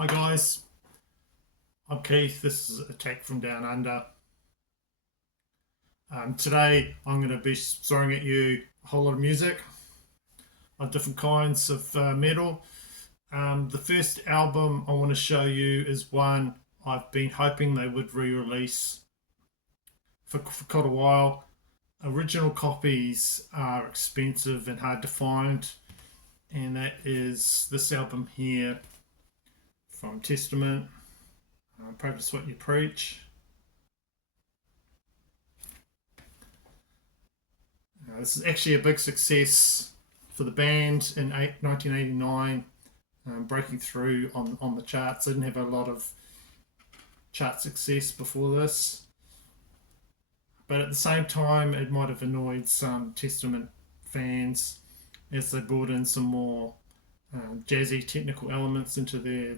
Hi guys, I'm Keith. This is Attack from Down Under. Today I'm going to be throwing at you a whole lot of music of different kinds of metal. The first album I want to show you is one I've been hoping they would re-release for quite a while. Original copies are expensive and hard to find, and that is this album here from Testament. Practice what you preach. This is actually a big success for the band in 1989, breaking through on the charts. They didn't have a lot of chart success before this, but at the same time it might have annoyed some Testament fans as they brought in some more jazzy technical elements into their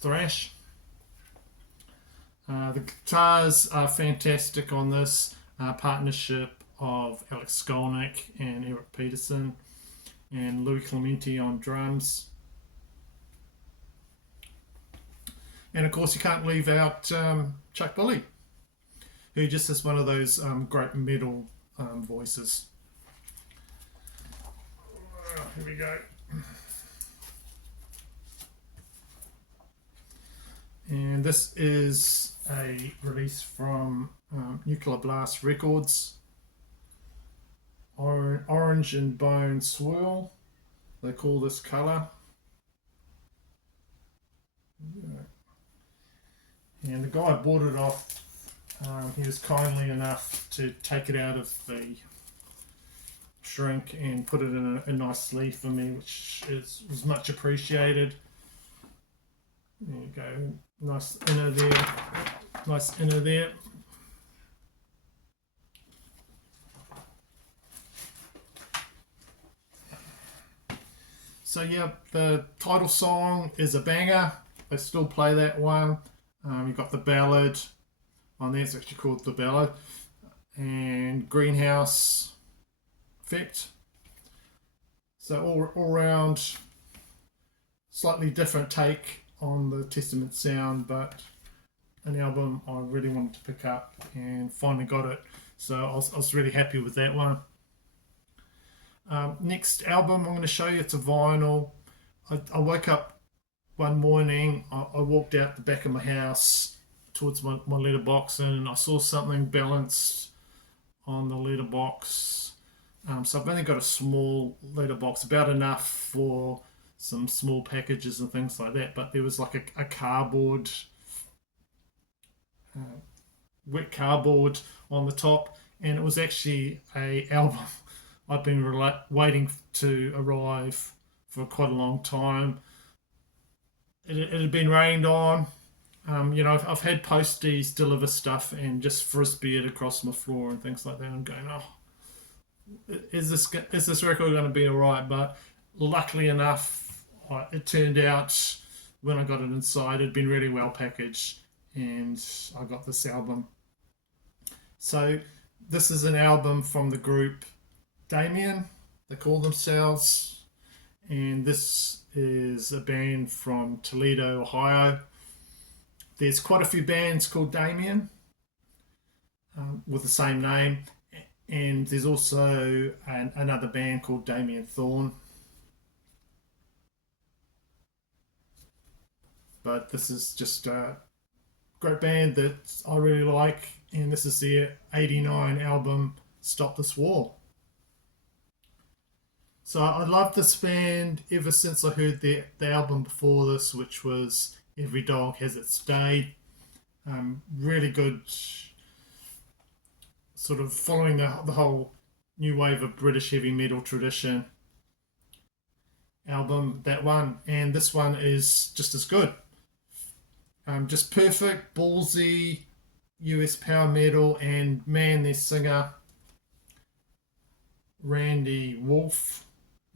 thrash. The guitars are fantastic on this partnership of Alex Skolnick and Eric Peterson, and Louis Clemente on drums. And of course, you can't leave out Chuck Billy, who just has one of those great metal voices. Here we go. And this is a release from Nuclear Blast Records. Orange and Bone Swirl, they call this colour. And the guy bought it off, he was kindly enough to take it out of the shrink and put it in a nice sleeve for me, which was much appreciated. There you go, nice inner there, nice inner there. So yeah, the title song is a banger. They still play that one. You've got the ballad on there. It's actually called The Ballad. And Greenhouse Effect. So all round, slightly different take on the Testament sound, but an album I really wanted to pick up and finally got it. So I was really happy with that one. Next album I'm going to show you, it's a vinyl. I woke up one morning, I walked out the back of my house towards my letterbox, and I saw something balanced on the letterbox. So I've only got a small letterbox, about enough for some small packages and things like that, but there was like a cardboard, wet cardboard on the top, and it was actually a album I've been waiting to arrive for quite a long time. It had been rained on. I've had posties deliver stuff and just frisbee it across my floor and things like that. I'm going, is this record going to be alright? But luckily enough, it turned out when I got it inside, it'd been really well packaged, and I got this album. So this is an album from the group Damien, they call themselves, and this is a band from Toledo, Ohio. There's quite a few bands called Damien with the same name, and there's also another band called Damien Thorn. But this is just a great band that I really like, and this is their '89 album, Stop This War. So I loved this band ever since I heard the album before this, which was Every Dog Has Its Day. Really good, sort of following the whole new wave of British heavy metal tradition album, that one. And this one is just as good. Just perfect, ballsy US power metal, and man, their singer, Randy Wolf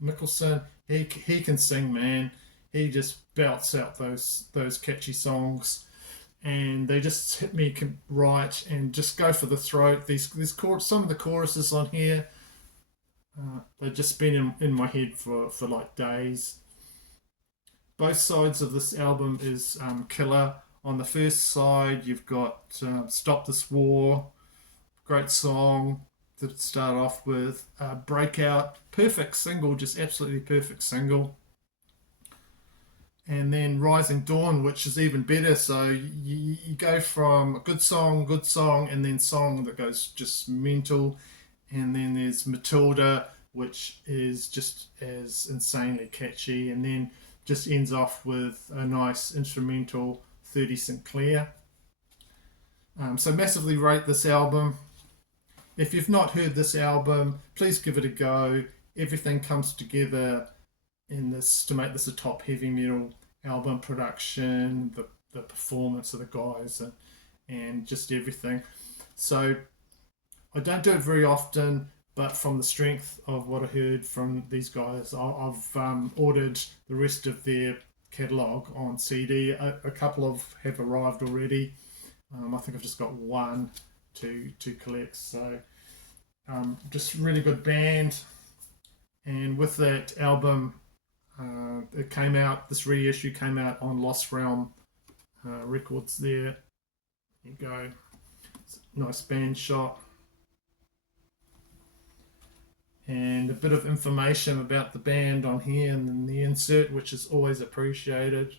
Mickelson, he can sing, man. He just belts out those catchy songs, and they just hit me right and just go for the throat. These some of the choruses on here, they've just been in my head for like days. both sides of this album is killer. On the first side, you've got "Stop This War," great song to start off with. "Breakout," perfect single, just absolutely perfect single. And then "Rising Dawn," which is even better. So you go from a good song, and then song that goes just mental. And then there's "Matilda," which is just as insanely catchy. And then just ends off with a nice instrumental, 30 Sinclair. So massively rate this album. If you've not heard this album, please give it a go. Everything comes together in this to make this a top heavy metal album. Production, the performance of the guys, and just everything. So I don't do it very often, but from the strength of what I heard from these guys, I've ordered the rest of their catalogue on CD. A couple have arrived already. I think I've just got one to collect. So just really good band. And with that album, it came out, this reissue came out on Lost Realm Records there. There you go. Nice band shot. And a bit of information about the band on here and in the insert, which is always appreciated.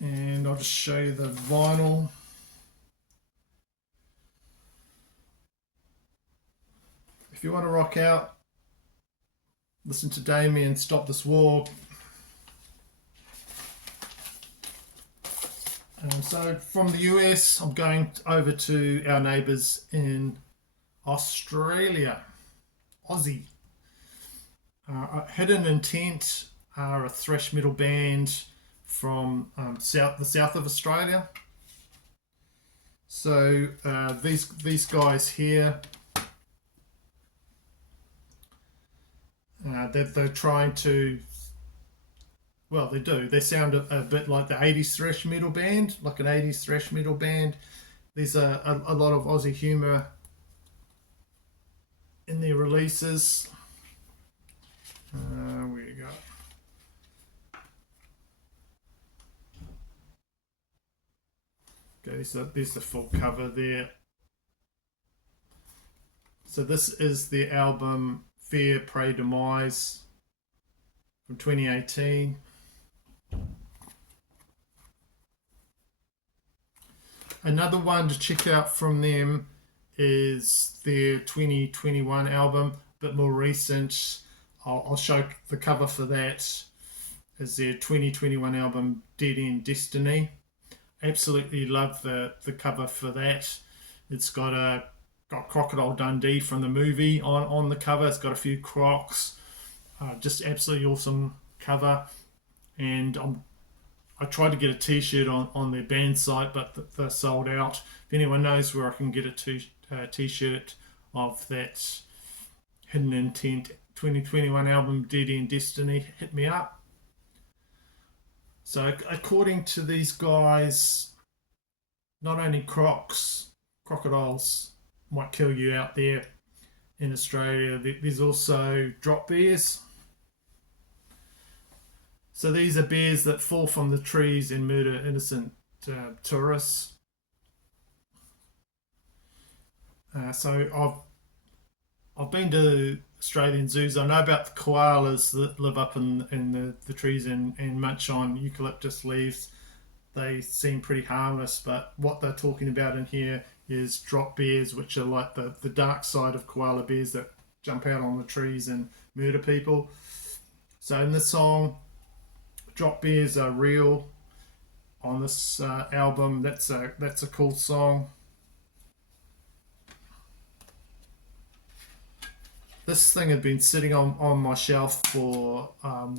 And I'll just show you the vinyl. If you want to rock out, listen to Damien, "Stop This War." So from the US, I'm going over to our neighbours in Australia, Aussie. Hidden Intent are a thrash metal band from the south of Australia. So these guys here, they're trying to, well, they do. They sound a bit like the 80s thrash metal band, like an 80s thrash metal band. There's a lot of Aussie humour in their releases. Where you go? Okay, so there's the full cover there. So this is the album "Fear, Pray, Demise" from 2018. Another one to check out from them is their 2021 album, a bit more recent. I'll show the cover for that. Is their 2021 album "Dead End Destiny." Absolutely love the cover for that. It's got Crocodile Dundee from the movie on the cover. It's got a few crocs. Just absolutely awesome cover. And I tried to get a t-shirt on their band site, but they're sold out. If anyone knows where I can get a t-shirt of that Hidden Intent 2021 album "Dead End Destiny," hit me up. So according to these guys, not only crocodiles might kill you out there in Australia, there's also drop bears. So these are bears that fall from the trees and murder innocent tourists. So I've been to Australian zoos. I know about the koalas that live up in the trees and munch on eucalyptus leaves. They seem pretty harmless, but what they're talking about in here is drop bears, which are like the dark side of koala bears that jump out on the trees and murder people. So in this song, drop bears are real on this album. That's a cool song. This thing had been sitting on my shelf for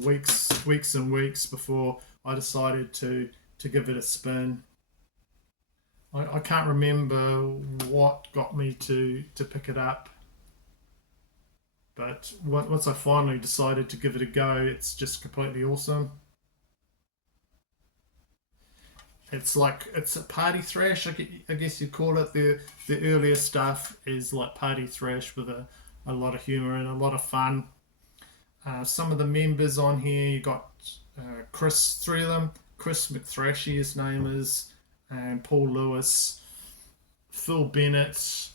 weeks and weeks before I decided to give it a spin. I can't remember what got me to pick it up, but once I finally decided to give it a go, it's just completely awesome. It's like it's a party thrash, I guess you'd call it. The earlier stuff is like party thrash with a lot of humor and a lot of fun. Some of the members on here, you got Chris, three of them. Chris McThrashy, his name is, and Paul Lewis, Phil Bennett.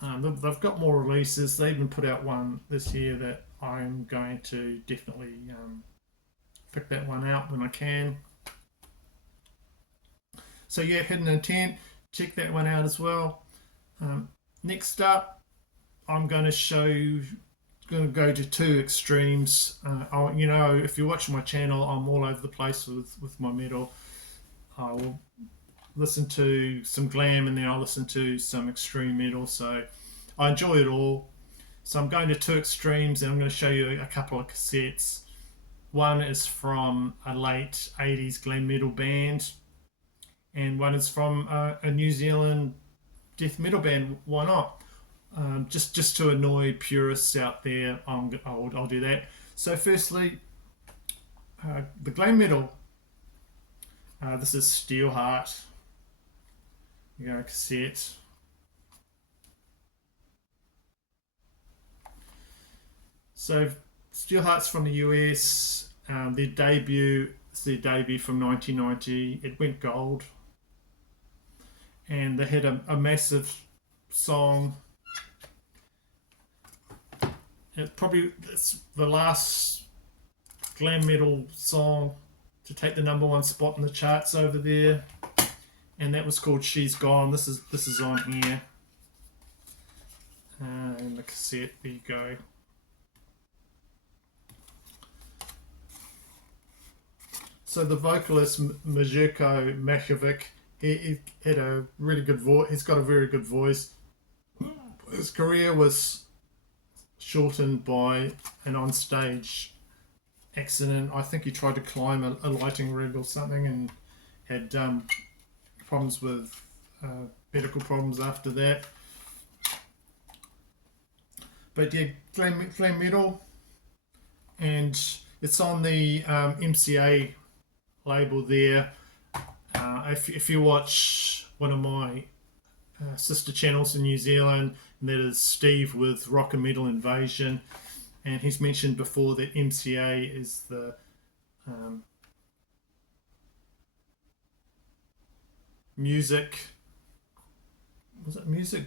They've got more releases. They even put out one this year that I'm going to definitely pick that one out when I can. So yeah, Hidden Intent, check that one out as well. Next up, I'm going to go to two extremes. If you watch my channel, I'm all over the place with my metal. I'll listen to some glam and then I'll listen to some extreme metal. So I enjoy it all. So I'm going to two extremes and I'm going to show you a couple of cassettes. One is from a late 80s glam metal band, and one is from a New Zealand death metal band. Why not? Just to annoy purists out there, I'll do that. So firstly, the glam metal. This is Steelheart. You go cassette. So Steelheart's from the US. Their debut from 1990. It went gold, and they had a massive song. It's the last glam metal song to take the #1 spot in the charts over there, and that was called "She's Gone." This is on here, in the cassette. There you go. So the vocalist Majirko Makovic, he had a really good voice. He's got a very good voice. His career was shortened by an onstage accident. I think he tried to climb a lighting rig or something and had problems with medical problems after that. But yeah, glam metal, and it's on the MCA label there. If you watch one of my sister channels in New Zealand, and that is Steve with Rock and Metal Invasion, and he's mentioned before that MCA is the music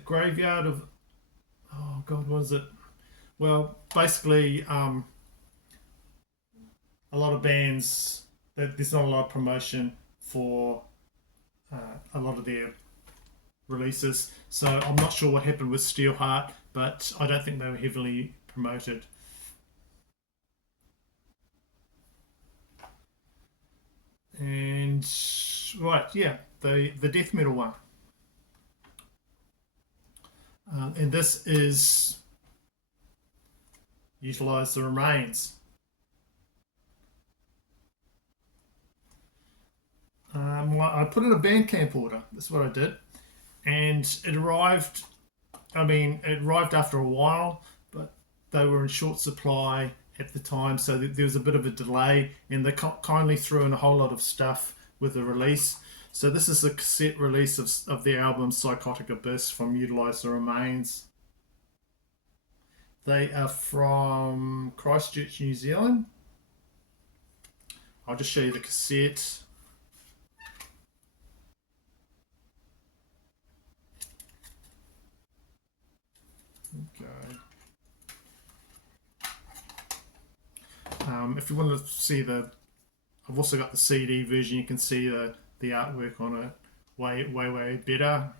graveyard of, oh god, what is it? Well, basically a lot of bands that there's not a lot of promotion for a lot of their releases. So I'm not sure what happened with Steelheart, but I don't think they were heavily promoted. And right, yeah, the death metal one, and this is Utilize the Remains. I put in a Bandcamp order. That's what I did, and it arrived. It arrived after a while, but they were in short supply at the time, so there was a bit of a delay, and they kindly threw in a whole lot of stuff with the release. So this is a cassette release of their album Psychotic Abyss from Utilize the Remains. They are from Christchurch, New Zealand. I'll just show you the cassette. Okay. If you want to see I've also got the CD version. You can see the artwork on it way better.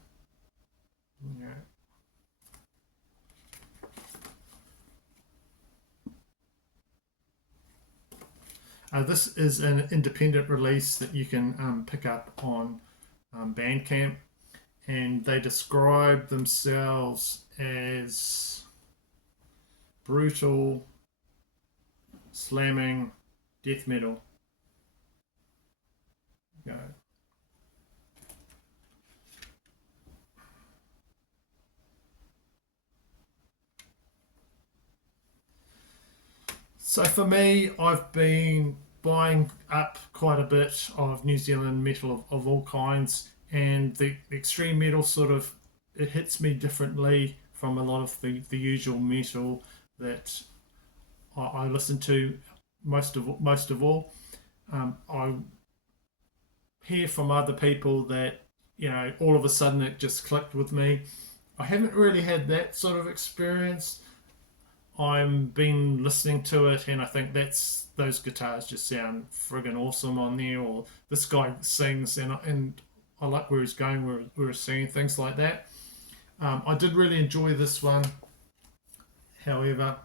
Yeah. This is an independent release that you can pick up on Bandcamp, and they describe themselves as brutal, slamming death metal. Go. So for me, I've been buying up quite a bit of New Zealand metal of all kinds, and the extreme metal sort of it hits me differently from a lot of the usual metal that I listen to most of all. I hear from other people that all of a sudden it just clicked with me. I haven't really had that sort of experience. I'm been listening to it, and I think that's those guitars just sound friggin' awesome on there. Or this guy sings, and I like where he's going, where he's singing things like that. I did really enjoy this one, however,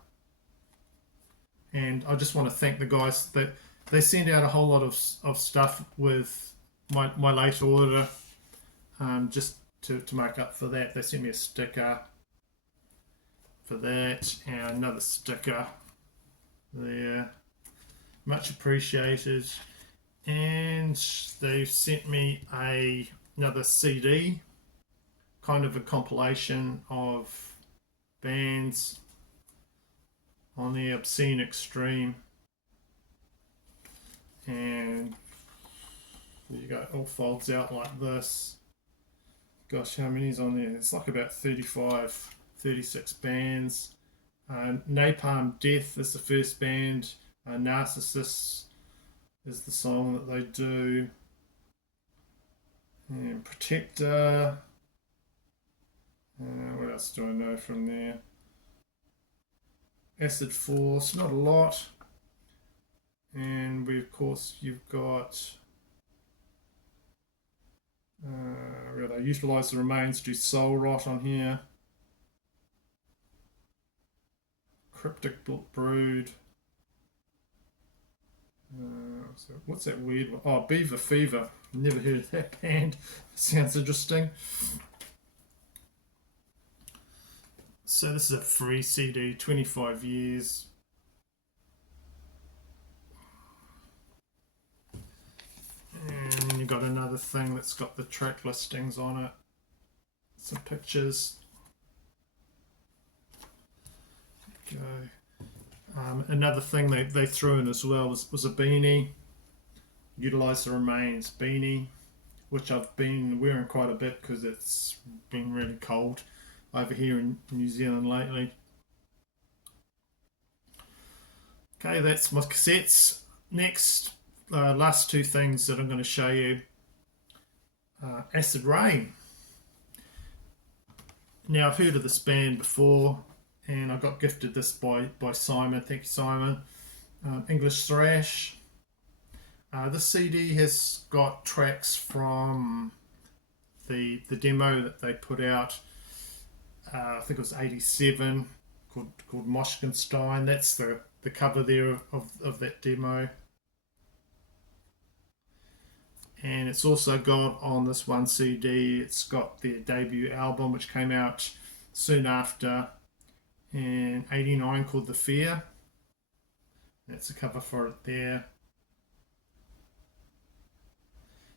and I just want to thank the guys that they send out a whole lot of stuff with my late order, just to make up for that. They sent me a sticker for that and another sticker there, much appreciated. And they've sent me another CD, kind of a compilation of bands on the Obscene Extreme. And there you go, it all folds out like this. Gosh, how many's on there? It's like about 35, 36 bands. Napalm Death is the first band. Narcissus is the song that they do. And Protector. What else do I know from there? Acid Force, not a lot. And of course you've got where they utilise the remains, do Soul Rot on here. Cryptic Brood. What's that weird one? Oh, Beaver Fever. Never heard of that band. Sounds interesting. So this is a free CD, 25 years. And you've got another thing that's got the track listings on it. Some pictures. Go. Another thing they threw in as well was a beanie. Utilise the remains beanie, which I've been wearing quite a bit because it's been really cold over here in New Zealand lately. Okay, that's my cassettes. Next, last two things that I'm going to show you. Acid Rain. Now, I've heard of this band before, and I got gifted this by Simon. Thank you, Simon. English thrash. This CD has got tracks from the demo that they put out. I think it was '87, called Moshkenstein. That's the cover there of that demo. And it's also got on this one CD, it's got their debut album, which came out soon after in '89, called The Fear. That's the cover for it there.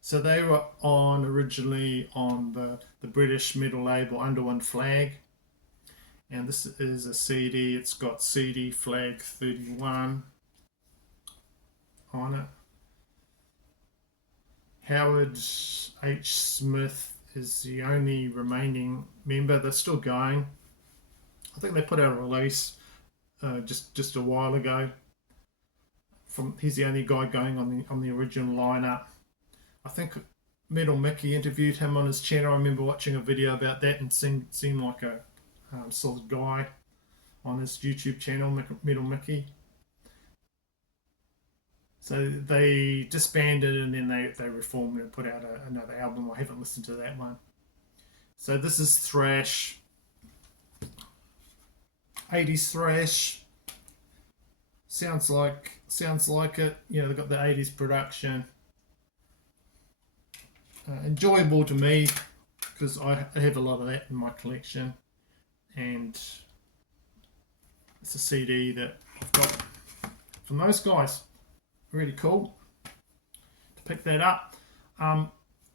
So they were originally on the British metal label Underwind Flag. And this is a CD, it's got CD Flag 31 on it. Howard H. Smith is the only remaining member. They're still going. I think they put out a release just a while ago. He's the only guy going on the original lineup. I think Metal Mickey interviewed him on his channel. I remember watching a video about that and seemed like a solid guy on his YouTube channel, Metal Mickey. So they disbanded and then they reformed and put out another album. I haven't listened to that one. So this is thrash, 80s thrash. Sounds like it. They've got the 80s production. Enjoyable to me because I have a lot of that in my collection, and it's a CD that I've got from those guys. Really cool to pick that up.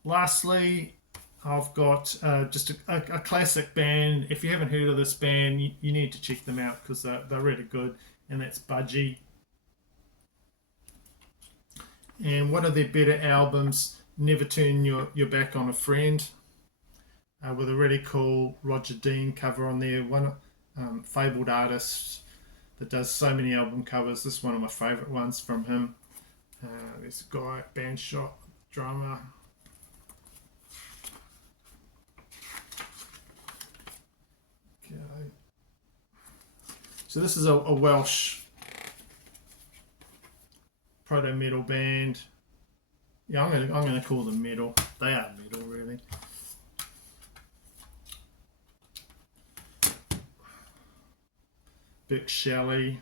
Lastly, I've got just a classic band. If you haven't heard of this band, you need to check them out because they're really good, and that's Budgie. And one of their better albums, Never Turn Your Back on a Friend, with a really cool Roger Dean cover on there. One fabled artist that does so many album covers. This is one of my favourite ones from him. This guy, band shot drummer. Okay. So this is a Welsh proto metal band. Yeah, I'm gonna call them metal. They are metal, really. Bick Shelley.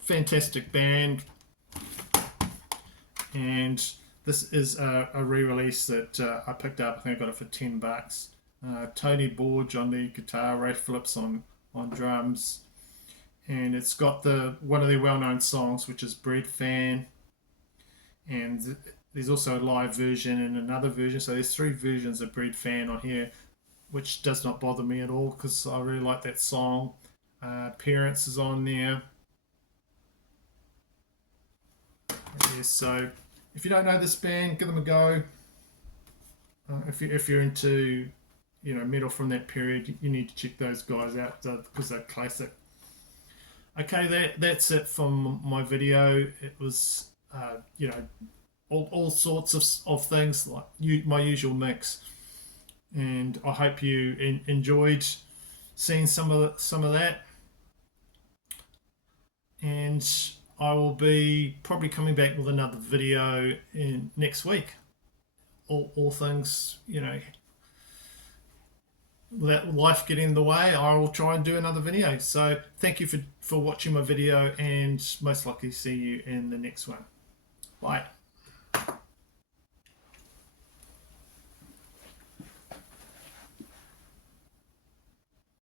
Fantastic band. And this is a re-release that I picked up. I think I got it for $10. Tony Borge on the guitar, Ray Phillips on drums, and it's got one of their well-known songs, which is Bread Fan, and there's also a live version and another version. So there's 3 versions of Bread Fan on here, which does not bother me at all because I really like that song. Parents is on there. Yeah, so if you don't know this band, give them a go. If you're into metal from that period, you need to check those guys out because they're classic. Okay, that's it from my video. It was all sorts of things, like my usual mix, and I hope you enjoyed seeing some of that. And I will be probably coming back with another video in next week. All things, let life get in the way, I will try and do another video. So thank you for watching my video, and most likely see you in the next one. Bye.